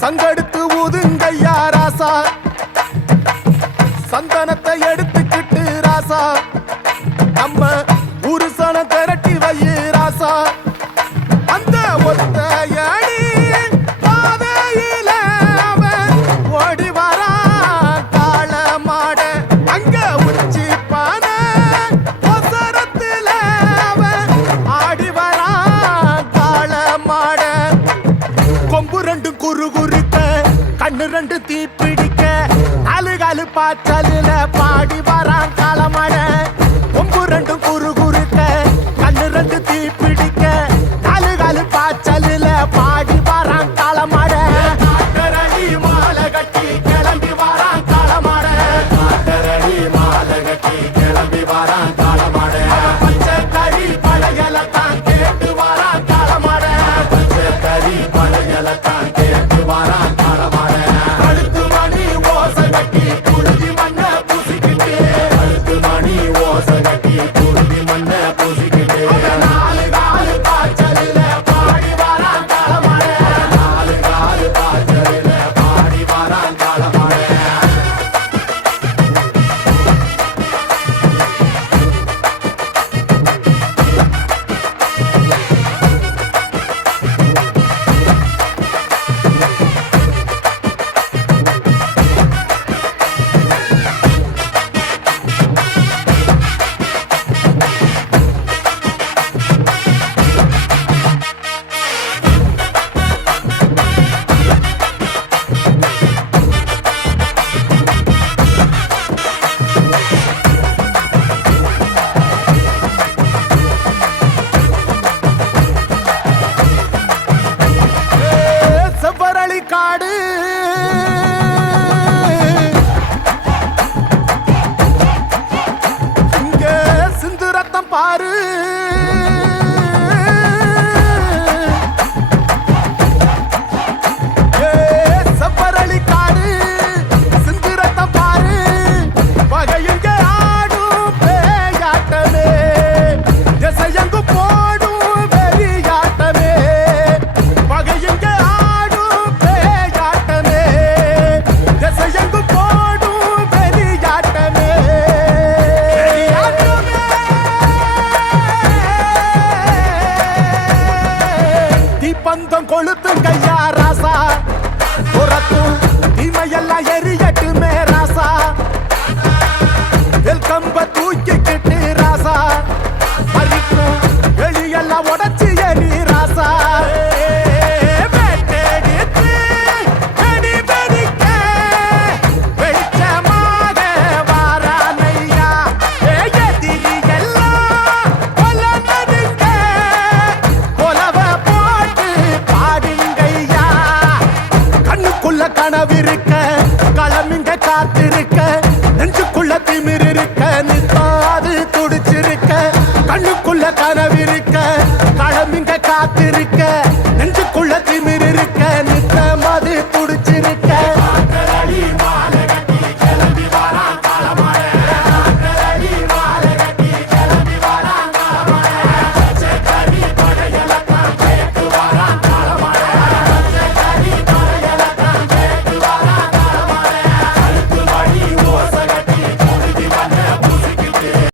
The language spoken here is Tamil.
சங்கெடுத்து ஊதுங்கய்யா ராசா, சந்தனத்தை எடுத்துக்கிட்டு ராசா, நம்ம ஊரு சனம் திரட்டி வையு ராசா. அந்த ஒத்தையடி பாதையில அவன் ஓடி வரான் காள மாட, அங்க உச்சி பானை ஒசரத்துல அவன் ஆடி வரான் காள மாட. கொம்பு ரெண்டும் குறு குறுக்க, கண்ணு ரெண்டு தீப்பிடிக்க, நாலு காலு பாய்ச்சலில பாடி வரான் காளமாட. கொம்பு ரெண்டும் குறு குறுக்க, கண்ணு ரெண்டு தீப்பிடிக்க, நாலு காலு பாய்ச்சலில பாடி வரான் காளமாட. காட்டரடி மாலை கட்டி கிளம்பி வரான் காளமாட, காட்டரடி மாலை கட்டி கிளம்பி வரான் காளமாட. பச்சை கறி பழையலத்தான் கேட்டு வரான் காளமாட, பச்சை கறி பழையலத்தான் கேட்டு வரான் காளமாட. கழுத்து மணி ஓசை கட்டி குருதி மண்ண பூசிக்கிட்டு, கழுத்து மணி ஓசை கட்டி குருதி மண்ண பூசிக்கிட்டு, நாலு காலு பாய்ச்சலில பாடி வரான் காளமாட, நாலு காலு பாய்ச்சலில பாடி வரான் காளமாட. செவ்வரளி காடு இங்க சிந்து ரத்தம் பாரு, செவ்வரளி காடு சிந்து ரத்தம் பாரு, பகையுங்க ஆடும் பேயாட்டமே, திசையங்கு போடும் வெறியாட்டமே, பகையுங்க ஆடும் பேயாட்டமே, திசையங்கு போடும் வெறியாட்டமே. தீப்பந்தம் கொளுத்துங்கய்யா ராசா, புறத்தும் தீமையெல்லாம் எரியட்டுமே ராசா, வெல்கம்ப தூக்கிக்கிட்டு ராசா, அரிக்கும் வெளியெல்லாம் உடச்சி எரி ராசா. வெட்டெடுத்து வெடி வெடிக்க வெளிச்சமாக வாரானையா, எதிரி எல்லாம் கொல்ல நடுங்க, கொலவ போட்டு பாடுங்கய்யா. கண்ணுக்குள்ள கனவிருக்க, களமிங்க காத்திருக்க, நெஞ்சுக்குள்ள திமிர் இருக்க, நித்தாது துடிச்சிருக்க. கண்ணுக்குள்ள கனவிருக்க, களமிங்க காத்திருக்க, நெஞ்சுக்குள்ள திமிர் இருக்க,